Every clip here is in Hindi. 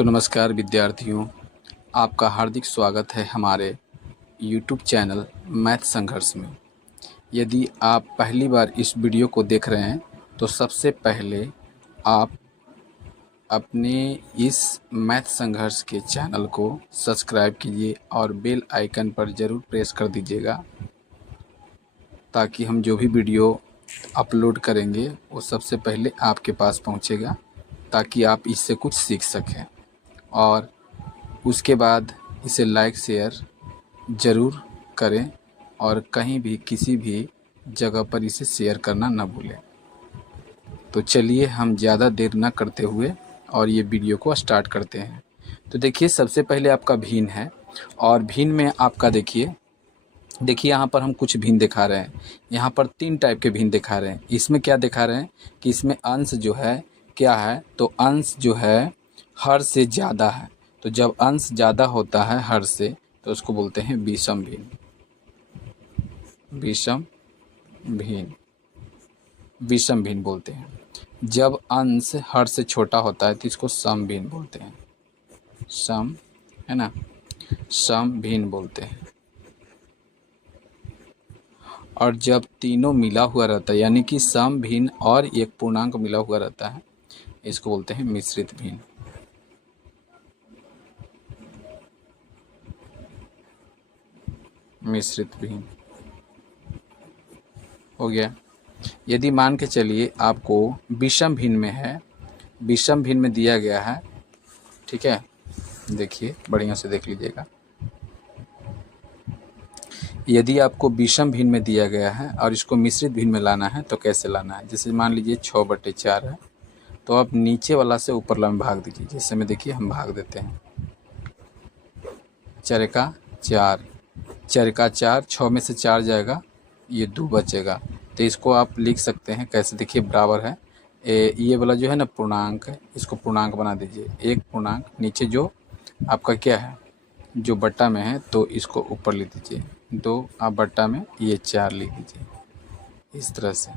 तो नमस्कार विद्यार्थियों, आपका हार्दिक स्वागत है हमारे YouTube चैनल मैथ संघर्ष में। यदि आप पहली बार इस वीडियो को देख रहे हैं तो सबसे पहले आप अपने इस मैथ संघर्ष के चैनल को सब्सक्राइब कीजिए और बेल आइकन पर ज़रूर प्रेस कर दीजिएगा, ताकि हम जो भी वीडियो अपलोड करेंगे वो सबसे पहले आपके पास पहुंचेगा, ताकि आप इससे कुछ सीख सकें। और उसके बाद इसे लाइक शेयर ज़रूर करें और कहीं भी किसी भी जगह पर इसे शेयर करना न भूलें। तो चलिए हम ज़्यादा देर न करते हुए और ये वीडियो को स्टार्ट करते हैं। तो देखिए, सबसे पहले आपका भिन्न है और भिन्न में आपका देखिए यहाँ पर हम कुछ भिन्न दिखा रहे हैं। यहाँ पर 3 टाइप के भिन्न दिखा रहे हैं। इसमें क्या दिखा रहे हैं कि इसमें अंश जो है क्या है, तो अंश जो है हर से ज़्यादा है। तो जब अंश ज़्यादा होता है हर से तो उसको बोलते हैं विषम भिन्न। विषम भिन्न बोलते हैं। जब अंश हर से छोटा होता है तो इसको सम भिन्न बोलते हैं। सम है ना, सम भिन्न बोलते हैं। और जब तीनों मिला हुआ रहता है, यानी कि सम भिन्न और एक पूर्णांक मिला हुआ रहता है, इसको बोलते हैं मिश्रित भिन्न। मिश्रित भिन्न हो गया। यदि मान के चलिए आपको विषम भिन्न में है, विषम भिन्न में दिया गया है, ठीक है, देखिए बढ़िया से देख लीजिएगा। यदि आपको विषम भिन्न में दिया गया है और इसको मिश्रित भिन्न में लाना है तो कैसे लाना है। जैसे मान लीजिए 6/4 है, तो आप नीचे वाला से ऊपर वाला में भाग दीजिए। जैसे में देखिए हम भाग देते हैं। 4 का 4, 4 का 4, 6 में से 4 जाएगा, ये 2 बचेगा। तो इसको आप लिख सकते हैं कैसे, देखिए बराबर है ये वाला जो है ना पूर्णांक है, इसको पूर्णांक बना दीजिए। एक पूर्णांक नीचे जो आपका क्या है, जो बट्टा में है, तो इसको ऊपर लिख दीजिए 2, आप बट्टा में ये 4 लिख दीजिए इस तरह से।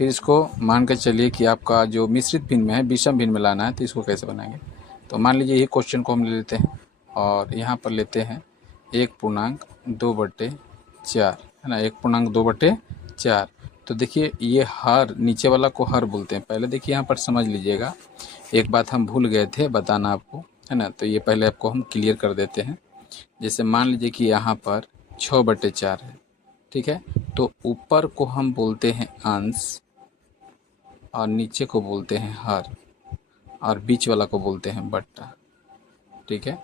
फिर इसको मान कर चलिए कि आपका जो मिश्रित भिन्न में है विषम भिन्न में लाना है, तो इसको कैसे बनाएंगे। तो मान लीजिए ये क्वेश्चन को हम ले लेते हैं और यहाँ पर लेते हैं 1/2/4 है ना, 1/2/4। तो देखिए ये हर, नीचे वाला को हर बोलते हैं। पहले देखिए यहाँ पर समझ लीजिएगा, एक बात हम भूल गए थे बताना आपको, है ना, तो ये पहले आपको हम क्लियर कर देते हैं। जैसे मान लीजिए कि यहाँ पर 6/4 है, ठीक है, तो ऊपर को हम बोलते हैं अंश और नीचे को बोलते हैं हर और बीच वाला को बोलते हैं बट्टा, ठीक है,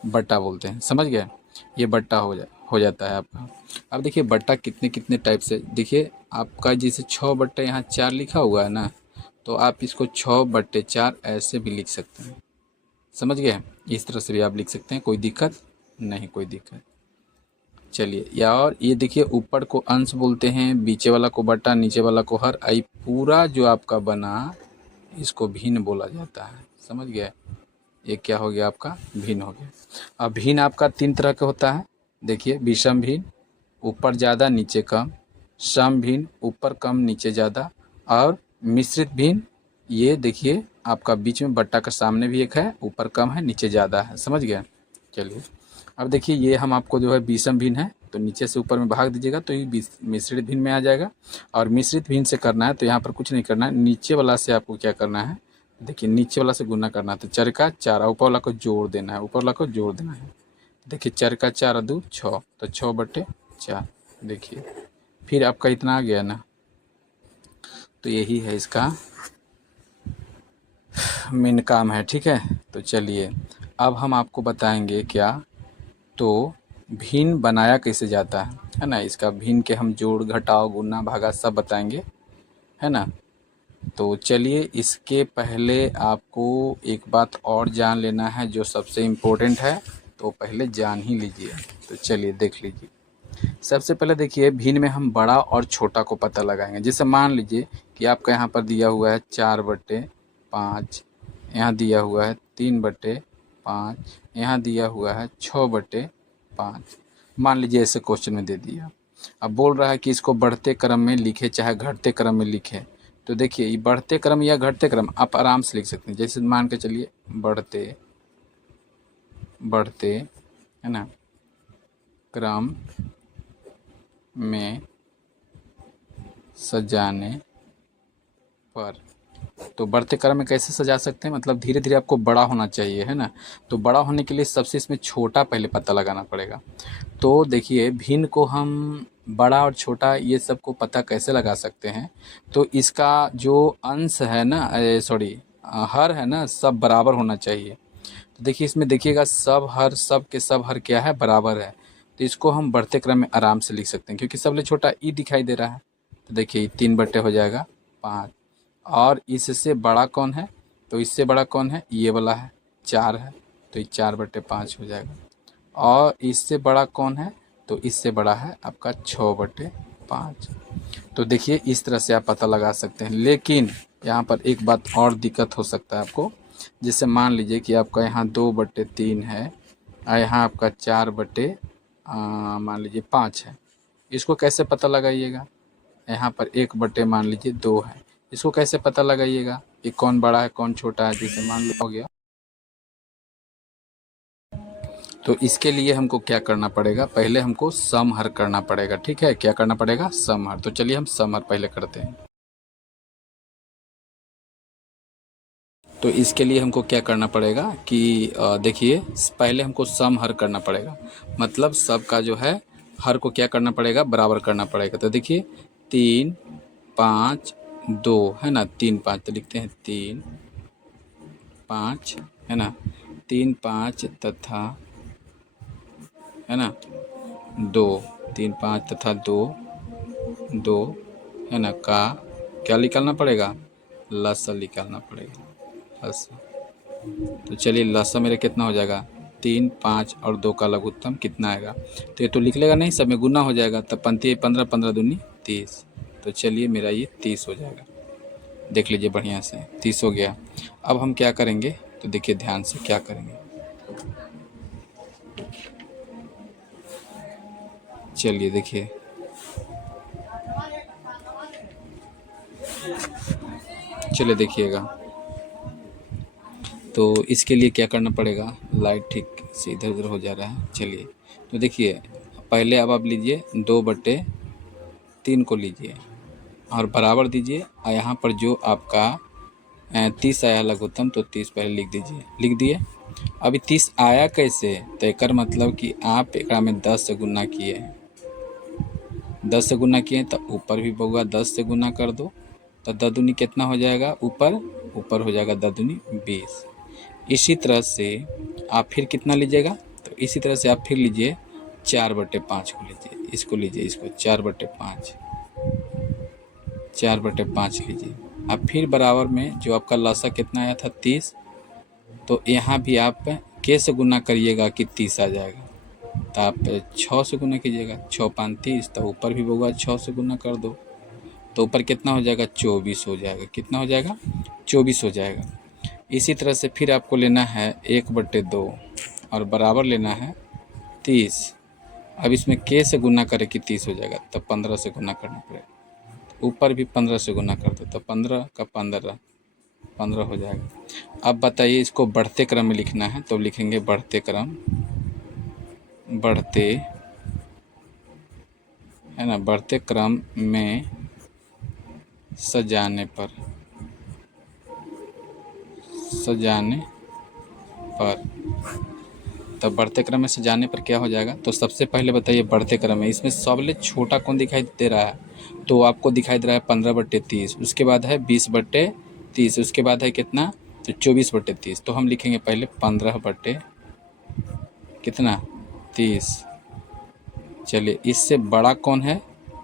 बट्टा बोलते हैं। समझ गए, ये बट्टा हो जाता है आपका। अब देखिए बट्टा कितने कितने टाइप से, देखिए आपका जैसे 6 यहाँ 4 लिखा हुआ है ना, तो आप इसको 6/4 ऐसे भी लिख सकते हैं। समझ गए, इस तरह से भी आप लिख सकते हैं, कोई दिक्कत नहीं, कोई दिक्कत। चलिए, या और ये देखिए ऊपर को अंश बोलते हैं, बीचे वाला को बट्टा, नीचे वाला को हर। आई पूरा जो आपका बना इसको भिन्न बोला जाता है। समझ गए, ये क्या हो गया आपका भिन्न हो गया। अब भिन्न आपका 3 तरह का होता है। देखिए विषम भिन्न, ऊपर ज़्यादा नीचे कम, सम भिन्न, ऊपर कम नीचे ज़्यादा, और मिश्रित भिन्न, ये देखिए आपका बीच में बट्टा का सामने भी एक है, ऊपर कम है नीचे ज़्यादा है। समझ गए। चलिए अब देखिए ये हम आपको जो है विषम भिन्न है, तो नीचे से ऊपर में भाग दीजिएगा तो ये मिश्रित भिन्न में आ जाएगा। और मिश्रित भिन्न से करना है तो यहाँ पर कुछ नहीं करना है, नीचे वाला से आपको क्या करना है, देखिए नीचे वाला से गुना करना है। तो 4 का 4, ऊपर वाला को जोड़ देना है, ऊपर वाला को जोड़ देना है। देखिए 4 का 4 2 6, तो 6/4। देखिए फिर आपका इतना आ गया ना, तो यही है इसका मेन काम है, ठीक है। तो चलिए अब हम आपको बताएंगे क्या, तो भिन्न बनाया कैसे जाता है ना। इसका भिन्न के हम जोड़ घटाव गुना भागा सब बताएंगे, है ना। तो चलिए इसके पहले आपको एक बात और जान लेना है जो सबसे इम्पोर्टेंट है, तो पहले जान ही लीजिए। तो चलिए देख लीजिए। सबसे पहले देखिए भिन्न में हम बड़ा और छोटा को पता लगाएंगे। जैसे मान लीजिए कि आपका यहाँ पर दिया हुआ है 4/5, यहाँ दिया हुआ है 3/5, यहाँ दिया हुआ है 6/5। मान लीजिए ऐसे क्वेश्चन में दे दिया। अब बोल रहा है कि इसको बढ़ते क्रम में लिखे चाहे घटते क्रम में लिखे, तो देखिए ये बढ़ते क्रम या घटते क्रम आप आराम से लिख सकते हैं। जैसे मान के चलिए बढ़ते बढ़ते है ना क्रम में सजाने पर। तो बढ़ते क्रम में कैसे सजा सकते हैं, मतलब धीरे धीरे आपको बड़ा होना चाहिए, है ना। तो बड़ा होने के लिए सबसे इसमें छोटा पहले पता लगाना पड़ेगा। तो देखिए भिन्न को हम बड़ा और छोटा ये सब को पता कैसे लगा सकते हैं। तो इसका जो अंश है ना, सॉरी हर है ना, सब बराबर होना चाहिए। तो देखिए इसमें देखिएगा सब हर, सब के सब हर क्या है, बराबर है। तो इसको हम बढ़ते क्रम में आराम से लिख सकते हैं, क्योंकि सबसे छोटा ई दिखाई दे रहा है। तो देखिए 3 बटे हो जाएगा 5। और इससे बड़ा कौन है, तो इससे बड़ा कौन है, ये वाला है 4 है, तो ये 4/5 हो जाएगा। और इससे बड़ा कौन है, तो इससे बड़ा है आपका 6/5। तो देखिए इस तरह से आप पता लगा सकते हैं। लेकिन यहाँ पर एक बात और दिक्कत हो सकता है आपको। जैसे मान लीजिए कि आपका यहाँ 2/3 है और यहाँ आपका 4/5 है। इसको कैसे पता लगाइएगा। यहाँ पर 1 बटे मान लीजिए 2 है, इसको कैसे पता लगाइएगा कि कौन बड़ा है कौन छोटा है। जैसे मान लो हो गया, तो इसके लिए हमको क्या करना पड़ेगा, पहले हमको समहर करना पड़ेगा। ठीक है, क्या करना पड़ेगा, समहर। तो चलिए हम समहर पहले करते हैं। तो इसके लिए हमको क्या करना पड़ेगा कि देखिए पहले हमको समहर करना पड़ेगा, मतलब सब का जो है हर को क्या करना पड़ेगा, बराबर करना पड़ेगा। तो देखिए 3 5 2 है ना, 3 5, तो लिखते हैं 3 5 है ना, 3 5 तथा है ना 2, 3 5 तथा 2 2 है ना का क्या निकालना पड़ेगा, लसा निकालना पड़ेगा, लसा। तो चलिए लसा मेरा कितना हो जाएगा, 3 5 और 2 का लघुत्तम कितना आएगा। तो ये तो लिख लेगा नहीं, सब में गुना हो जाएगा, तब पंती 15 15 दूनी 30। तो चलिए मेरा ये 30 हो जाएगा। देख लीजिए बढ़िया से 30 हो गया। अब हम क्या करेंगे, तो देखिए ध्यान से क्या करेंगे। चलिए देखिए, चलिए देखिएगा। तो इसके लिए क्या करना पड़ेगा, लाइट ठीक से इधर उधर हो जा रहा है। चलिए तो देखिए पहले अब आप लीजिए 2/3 को लीजिए और बराबर दीजिए, और यहाँ पर जो आपका 30 आया लघुत्तम, तो 30 पहले लिख दीजिए, लिख दिए। अभी 30 आया कैसे, तो एक मतलब कि आप एक में 10 से गुना किए हैं, 10 से गुना किए तो ऊपर भी बउआ 10 से गुना कर दो, तो 10 दूनी कितना हो जाएगा, ऊपर ऊपर हो जाएगा 10 दूनी 20। इसी तरह से आप फिर कितना लीजिएगा, तो इसी तरह से आप फिर लीजिए 4/5 को लीजिए, इसको लीजिए, इसको 4/5, 4/5 लीजिए। अब फिर बराबर में जो आपका लसा कितना आया था 30, तो यहाँ भी आप के से गुना करिएगा कि 30 आ जाएगा। तो आप 6 से गुना कीजिएगा, 6 5 30, तो ऊपर भी होगा 6 से गुना कर दो, तो ऊपर कितना हो जाएगा, 24 हो जाएगा। कितना हो जाएगा, 24 हो जाएगा। इसी तरह से फिर आपको लेना है 1/2 और बराबर लेना है 30। अब इसमें के से गुना करें कि 30 हो जाएगा, तब 15 से गुना करना पड़ेगा, ऊपर भी 15 से गुना कर दो, तो 15 का 15 हो जाएगा। अब बताइए इसको बढ़ते क्रम में लिखना है, तो लिखेंगे बढ़ते क्रम, बढ़ते है ना, बढ़ते क्रम में सजाने पर, सजाने पर। तब बढ़ते क्रम में सजाने पर क्या हो जाएगा, तो सबसे पहले बताइए बढ़ते क्रम में इसमें सबसे छोटा कौन दिखाई दे रहा है, तो आपको दिखाई दे रहा है 15/30, उसके बाद है 20/30, उसके बाद है कितना, तो 24/30। तो हम लिखेंगे पहले 15 कितना 30। चलिए इससे बड़ा कौन है,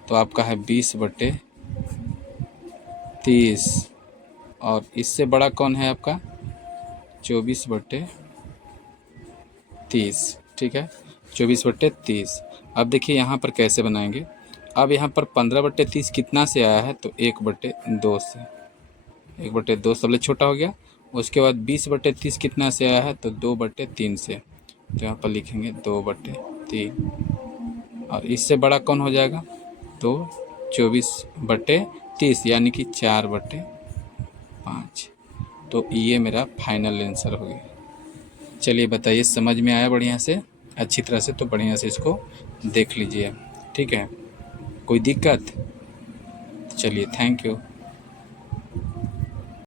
तो आपका है 20/30, और इससे बड़ा कौन है आपका 24/30। ठीक है, 24/30। अब देखिए यहाँ पर कैसे बनाएंगे। अब यहाँ पर 15/30 कितना से आया है, तो 1/2 से, 1/2 सबसे छोटा हो गया। उसके बाद 20/30 कितना से आया है, तो 2/3 से, तो यहाँ पर लिखेंगे 2/3। और इससे बड़ा कौन हो जाएगा, तो 24/30 30 यानी कि 4/5। तो ये मेरा फाइनल आंसर हो गया। चलिए बताइए, समझ में आया बढ़िया से, अच्छी तरह से? तो बढ़िया से इसको देख लीजिए, ठीक है? कोई दिक्कत? चलिए, थैंक यू।